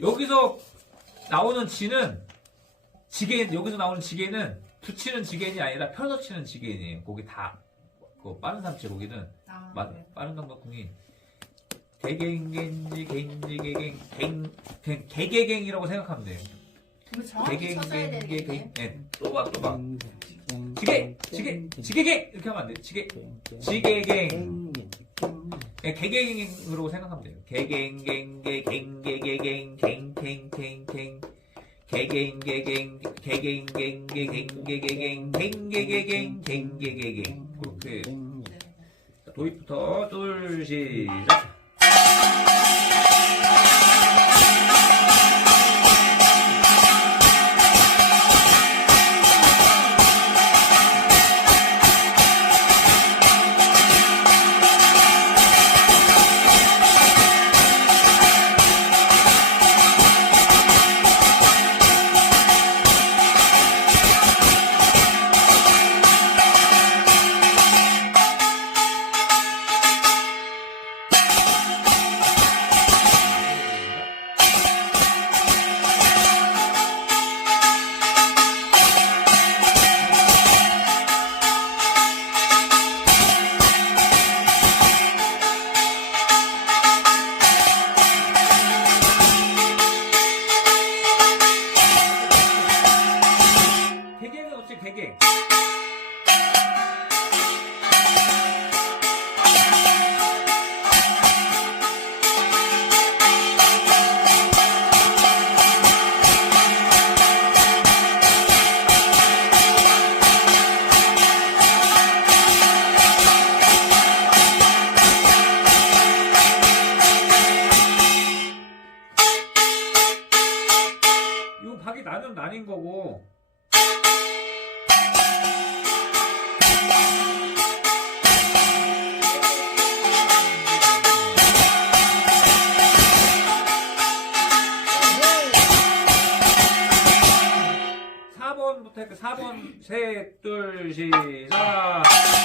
여기서 나오는 지는 지게 여기서 나오는 지게는 붙이는 지게인이 아니라 펴서 치는 지게인이에요. 거기 다 그 빠른 삼치 거기는 아, 마- 네. 빠른 감각궁이 개갱겐지 갱지 개갱 갱 갱- 개개갱이라고 생각하면 돼요. 이거 정확히 쳐줘야 개갱갱 개갱 되겠네. 예 또박 또박 음. 지게 지게 지게갱 이렇게 하면 안 돼요. 지게 지게갱 예, 개개갱으로 생각하면 돼요. 개갱갱개 갱개개갱 갱갱갱갱 개갱개갱 개갱갱개 갱개갱 갱개개갱 갱개개갱 그렇게 네. 도입부터 둘 시작. 개개는 없이 개개. 요 박이 나는 난인 거고 사번부터 할게 4번 셋 둘 시작